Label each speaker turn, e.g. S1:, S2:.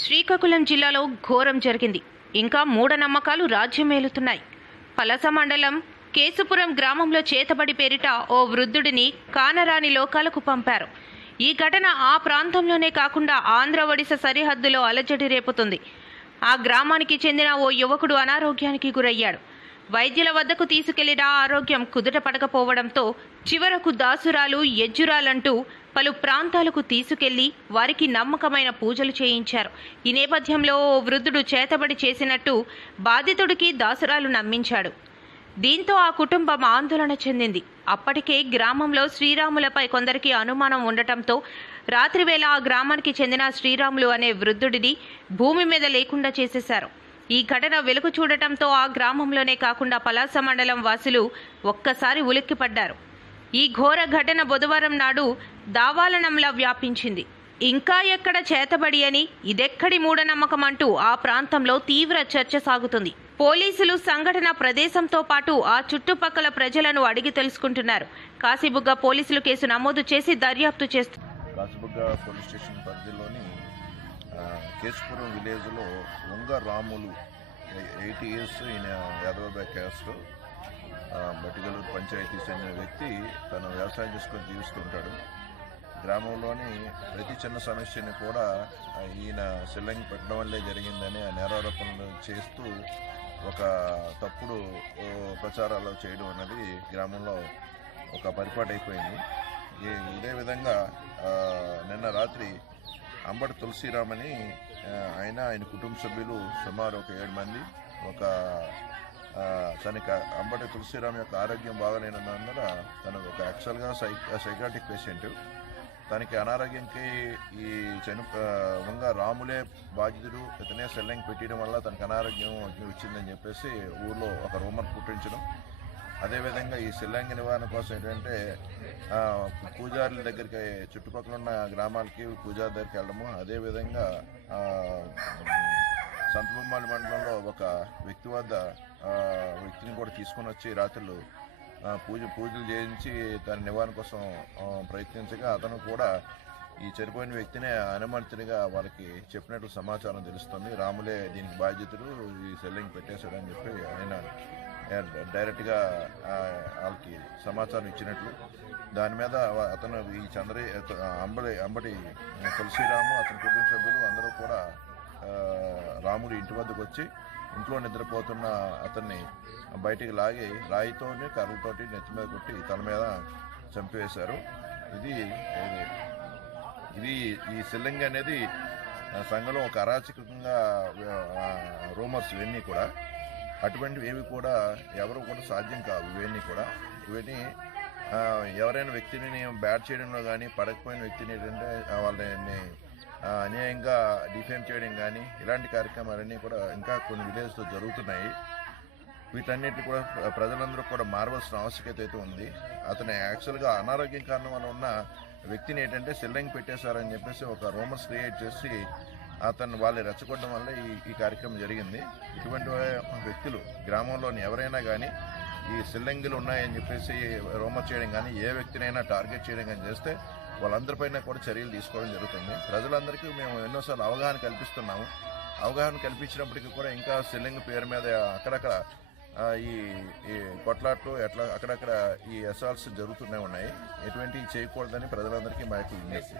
S1: శ్రీకాకుళం జిల్లాలో ఘోరం జరిగింది. ఇంకా మూఢనమ్మకాలు రాజ్యమేలుతున్నాయి పలస మండలం కేసుపురం గ్రామంలో చేతబడి పేరిట ఓ వృద్ధుడిని కానరాని లోకాలకు పంపారు. ఈ ఘటన ఆ ప్రాంతంలోనే కాకుండా ఆంధ్ర ఒడిశా సరిహద్దులో అలజడి రేపుతుంది. ఆ గ్రామానికి చెందిన ఓ యువకుడు అనారోగ్యానికి గురయ్యాడు. వైద్యుల వద్దకు తీసుకెళ్ళిన ఆరోగ్యం కుదుట పడకపోవడంతో చివరకు దాసురాలు ఎజ్జురాలంటూ పలు ప్రాంతాలకు తీసుకెళ్ళి వారికి నమ్మకమైన పూజలు చేయించారు. ఈ నేపథ్యంలో ఓ వృద్ధుడు చేతబడి చేసినట్టు బాధితుడికి దాసురాలు నమ్మించాడు. దీంతో ఆ కుటుంబం ఆందోళన చెందింది. అప్పటికే గ్రామంలో శ్రీరాములపై కొందరికి అనుమానం ఉండటంతో రాత్రివేళ ఆ గ్రామానికి చెందిన శ్రీరాములు అనే వృద్ధుడిని భూమి మీద లేకుండా చేసేశారు. ఈ ఘటన వెలుగు చూడటంతో ఆ గ్రామంలోనే కాకుండా పలాస మండలం వాసులు ఒక్కసారి ఉలిక్కిపడ్డారు. ఈ ఘోర ఘటన బుధవారం నాడు దావాలనంలా వ్యాపించింది. ఇంకా ఎక్కడ చేతబడి అని ఇదెక్కడి మూఢనమ్మకం అంటూ ఆ ప్రాంతంలో తీవ్ర చర్చ సాగుతుంది. పోలీసులు సంఘటన ప్రదేశంతో పాటు ఆ చుట్టుపక్కల ప్రజలను అడిగి తెలుసుకుంటున్నారు. కాశీబుగ్గ పోలీసులు కేసు నమోదు చేసి దర్యాప్తు చేస్తున్నారు
S2: కేశపురం విలేజ్లో వంగ రాములు ఎయిటీ ఇయర్స్ ఈయన యాదవ క్యాస్ట్. బట్టిగలూరు పంచాయతీ చెందిన వ్యక్తి తను వ్యవసాయం చేసుకొని జీవిస్తుంటాడు. గ్రామంలోని ప్రతి చిన్న సమస్యని కూడా ఈయన సెల్లంగి పెట్టడం వల్లే జరిగిందని ఆ నేరారోపణలు చేస్తూ ఒక తప్పుడు ప్రచారాలు చేయడం అనేది గ్రామంలో ఒక పరిపాటు అయిపోయింది ఇదే విధంగా నిన్న రాత్రి అంబటి తులసిరామని ఆయన ఆయన కుటుంబ సభ్యులు సుమారు ఒక ఏడు మంది. ఒక తనకి అంబటి తులసిరామ్ యొక్క ఆరోగ్యం బాగాలేనందువల్ల తను ఒక యాక్చువల్గా సై సైకాటిక్ పేషెంట్ తనకి అనారోగ్యంకి ఈ చని వంగ రాములే బాధితుడు ఇతనే సెల్లింగ్ పెట్టడం వల్ల తనకి అనారోగ్యం వచ్చిందని చెప్పేసి ఊర్లో ఒక రూమర్ పుట్టించడం. అదేవిధంగా ఈ సెల్లంగి నివారణ కోసం ఏంటంటే పూజారుల దగ్గరికి చుట్టుపక్కల ఉన్న గ్రామాలకి పూజారి దగ్గరికి వెళ్ళడము. అదేవిధంగా సంతబొమ్మాలి మండలంలో ఒక వ్యక్తి వద్ద వ్యక్తిని కూడా తీసుకొని వచ్చి రాత్రులు పూజ పూజలు చేయించి దాని నివారణ కోసం ప్రయత్నించగా అతను కూడా ఈ చనిపోయిన వ్యక్తినే అనుమతిగా వాళ్ళకి చెప్పినట్టు సమాచారం తెలుస్తుంది. రాములే దీనికి బాధ్యతలు ఈ సెల్లింగ్ పెట్టేశాడని చెప్పి ఆయన డైరెక్ట్గా వాళ్ళకి సమాచారం ఇచ్చినట్లు. దాని మీద అతను ఈ చంద్ర అంబడి అంబటి తులసిరాము అతని కుటుంబ సభ్యులు అందరూ కూడా రాముడి ఇంటి వద్దకు వచ్చి ఇంట్లో నిద్రపోతున్న అతన్ని బయటికి లాగి రాయితోని కర్రలతోటి నెత్తి మీద కొట్టి తల మీద చంపివేశారు ఇది ఇది- ఈ సిల్లింగ్ అనేది సంఘంలో ఒక అరాచకంగా రూమర్స్ ఇవన్నీ కూడా. అటువంటివి ఏవి కూడా ఎవరు కూడా సాధ్యం కావు ఇవన్నీ కూడా. ఇవన్నీ ఎవరైనా వ్యక్తిని బ్యాట్ చేయడంలో కానీ పడకపోయిన వ్యక్తిని ఏంటంటే వాళ్ళని అన్యాయంగా డిఫేమ్ చేయడం కానీ ఇలాంటి కార్యక్రమాలన్నీ కూడా ఇంకా కొన్ని విలేజ్లో జరుగుతున్నాయి. వీటన్నిటిని కూడా ప్రజలందరూ కూడా మారవలసిన ఆవశ్యకత అయితే ఉంది. అతను యాక్చువల్గా అనారోగ్యం కారణం వల్ల ఉన్న వ్యక్తిని ఏంటంటే సెల్లింగ్ పెట్టేశారని చెప్పేసి ఒక రూమర్స్ క్రియేట్ చేసి అతను వాళ్ళు రెచ్చగొట్టడం వల్ల ఈ ఈ కార్యక్రమం జరిగింది. ఇటువంటి వ్యక్తులు గ్రామంలోని ఎవరైనా కానీ ఈ సిల్లింగులు ఉన్నాయని చెప్పేసి రోమర్ చేయడం కానీ ఏ వ్యక్తినైనా టార్గెట్ చేయడం కానీ చేస్తే వాళ్ళందరిపైన కూడా చర్యలు తీసుకోవడం జరుగుతుంది. ప్రజలందరికీ మేము ఎన్నోసార్లు అవగాహన కల్పిస్తున్నాము. అవగాహన కల్పించినప్పటికీ కూడా ఇంకా సిల్లింగ్ పేరు మీద అక్కడక్కడ ఈ ఈ కొట్లాట్లు ఎట్లా అక్కడక్కడ ఈ అసాల్ట్స్ జరుగుతూనే ఉన్నాయి. ఎటువంటివి చేయకూడదని ప్రజలందరికీ మా యొక్క విజ్ఞప్తి.